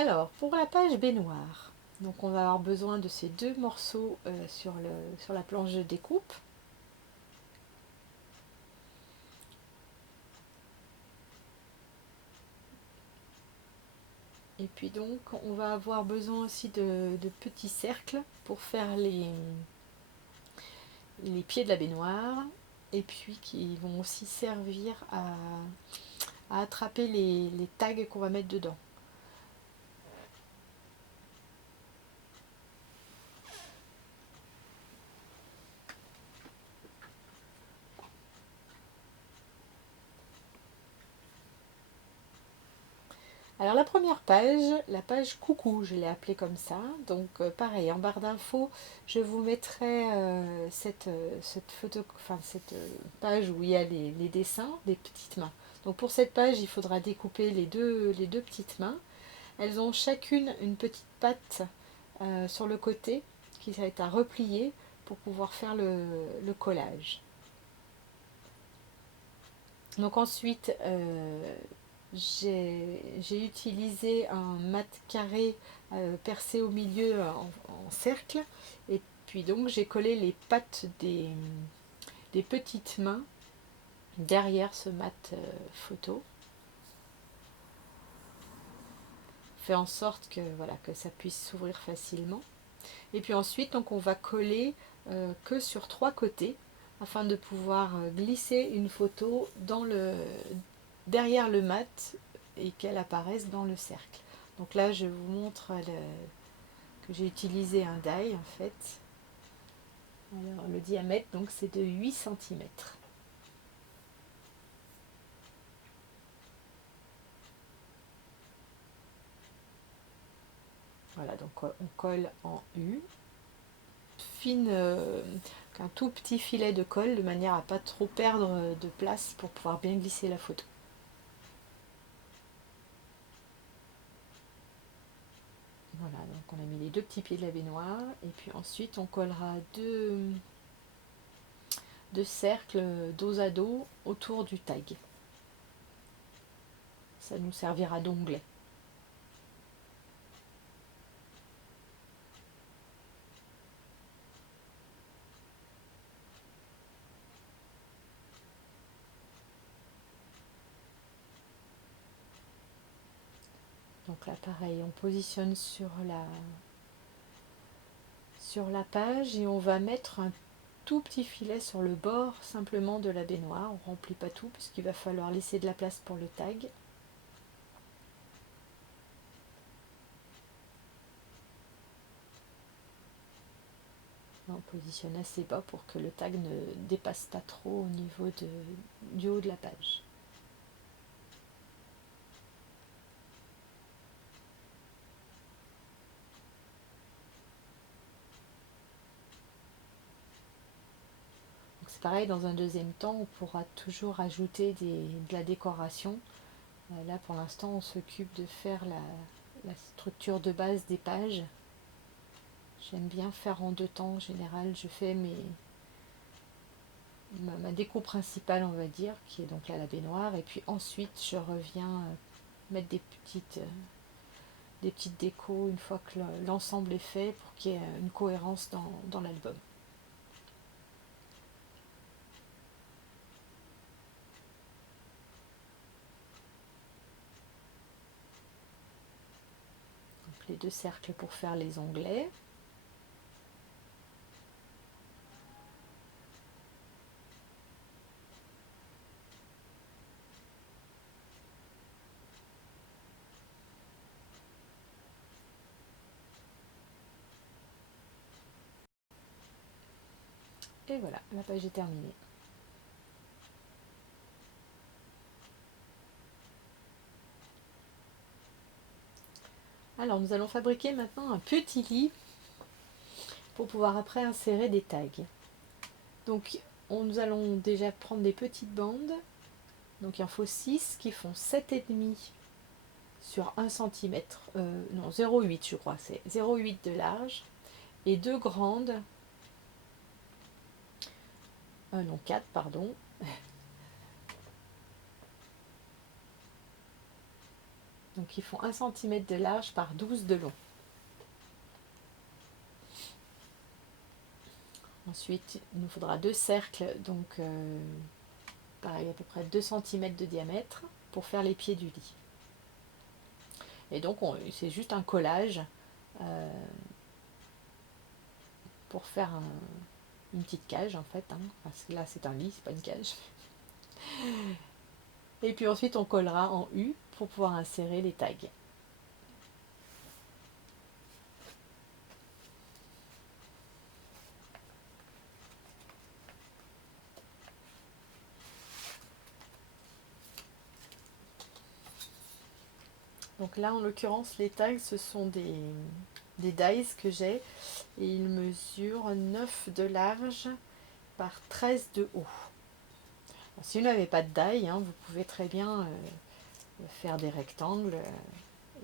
Alors, pour la page baignoire, donc on va avoir besoin de ces deux morceaux sur la planche de découpe. Et puis donc, on va avoir besoin aussi de petits cercles pour faire les pieds de la baignoire. Et puis qui vont aussi servir à attraper les tags qu'on va mettre dedans. Alors la première page, la page coucou, je l'ai appelée comme ça. Donc pareil, en barre d'infos, je vous mettrai cette photo, enfin page où il y a les dessins des petites mains. Donc pour cette page, il faudra découper les deux petites mains. Elles ont chacune une petite patte sur le côté qui va être à replier pour pouvoir faire le collage. Donc ensuite, j'ai utilisé un mat carré percé au milieu en cercle. Et puis donc j'ai collé les pattes des petites mains derrière ce mat photo. Fait en sorte que, voilà, que ça puisse s'ouvrir facilement. Et puis ensuite, donc, on va coller que sur trois côtés afin de pouvoir glisser une photo derrière le mat et qu'elle apparaisse dans le cercle. Donc là, je vous montre que j'ai utilisé un die en fait. Alors, le diamètre, donc, c'est de 8 cm. Voilà, donc on colle en U. Fine, qu'un tout petit filet de colle de manière à pas trop perdre de place pour pouvoir bien glisser la photo. Voilà, donc on a mis les deux petits pieds de la baignoire et puis ensuite on collera deux cercles dos à dos autour du tag. Ça nous servira d'onglet. Donc là pareil, on positionne sur la page et on va mettre un tout petit filet sur le bord simplement de la baignoire. On ne remplit pas tout parce qu'il va falloir laisser de la place pour le tag. On positionne assez bas pour que le tag ne dépasse pas trop au niveau du haut de la page. C'est pareil, dans un deuxième temps, on pourra toujours ajouter de la décoration. Là, pour l'instant, on s'occupe de faire la structure de base des pages. J'aime bien faire en deux temps. En général, je fais ma déco principale, on va dire, qui est donc là la baignoire. Et puis ensuite, je reviens mettre des petites décos une fois que l'ensemble est fait pour qu'il y ait une cohérence dans l'album. Donc les deux cercles pour faire les onglets. Et voilà, la page est terminée. Alors nous allons fabriquer maintenant un petit lit pour pouvoir après insérer des tags. Donc nous allons déjà prendre des petites bandes. Donc il en faut 6 qui font 7,5 sur 1 cm. Non, 0,8 je crois, c'est 0,8 de large. Et deux grandes, non 4 pardon. donc qui font 1 cm de large par 12 de long. Ensuite, il nous faudra 2 cercles, donc pareil, à peu près 2 cm de diamètre pour faire les pieds du lit. Et donc, c'est juste un collage pour faire une petite cage en fait, hein, parce que là c'est un lit, c'est pas une cage. Et puis ensuite, on collera en U pour pouvoir insérer les tags. Donc là, en l'occurrence, les tags, ce sont des dies que j'ai et ils mesurent 9 de large par 13 de haut. Alors, si vous n'avez pas de die, hein, vous pouvez très bien faire des rectangles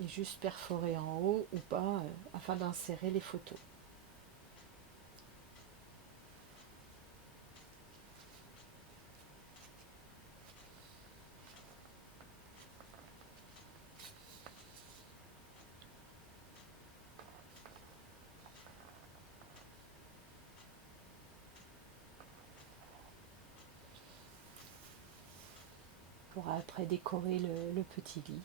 et juste perforer en haut ou pas afin d'insérer les photos. Pour après décorer le petit lit.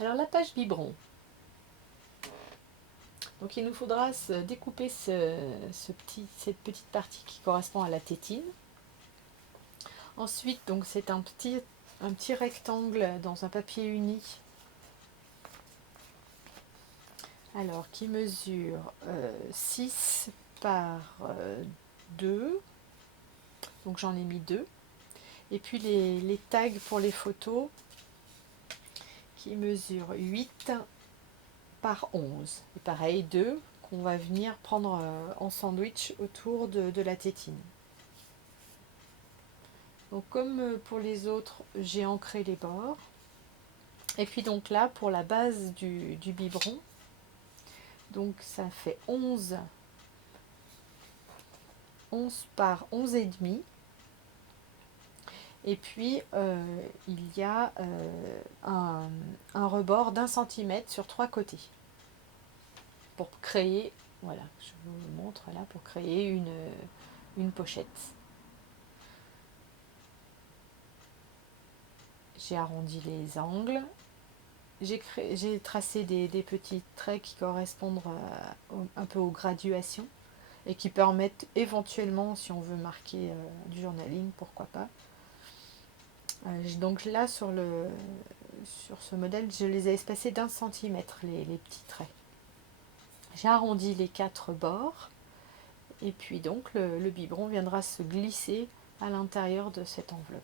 Alors la page biberon. Donc il nous faudra découper cette petite partie qui correspond à la tétine. Ensuite, donc c'est un petit rectangle dans un papier uni. Alors qui mesure 6 par 2. Donc j'en ai mis 2. Et puis les tags pour les photos qui mesurent 8 par 11. Et pareil, 2 qu'on va venir prendre en sandwich autour de la tétine. Donc comme pour les autres, j'ai ancré les bords. Et puis donc là, pour la base du biberon, donc ça fait 11 par 11 et demi. Et puis il y a un rebord d'1 centimètre sur 3 côtés. Pour créer, voilà, je vous montre là, pour créer une pochette. J'ai arrondi les angles. J'ai tracé des petits traits qui correspondent un peu aux graduations et qui permettent éventuellement, si on veut marquer du journaling, pourquoi pas. Donc là, sur ce modèle, je les ai espacés d'1 centimètre, les petits traits. J'ai arrondi les 4 bords et puis donc le biberon viendra se glisser à l'intérieur de cette enveloppe.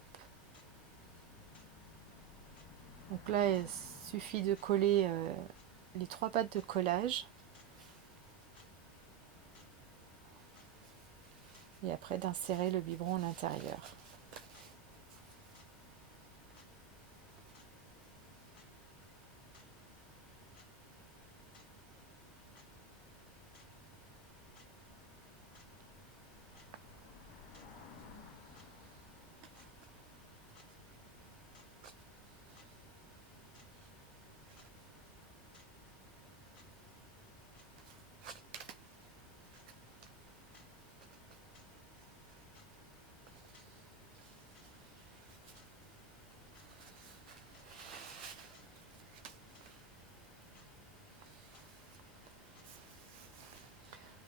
Donc là, il suffit de coller les 3 pattes de collage et après d'insérer le biberon à l'intérieur.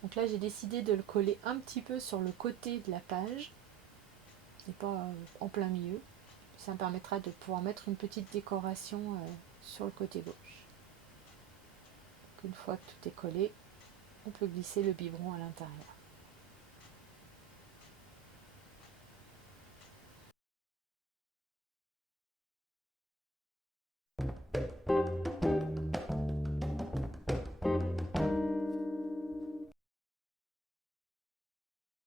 Donc là, j'ai décidé de le coller un petit peu sur le côté de la page et pas en plein milieu. Ça me permettra de pouvoir mettre une petite décoration sur le côté gauche. Une fois que tout est collé, on peut glisser le biberon à l'intérieur.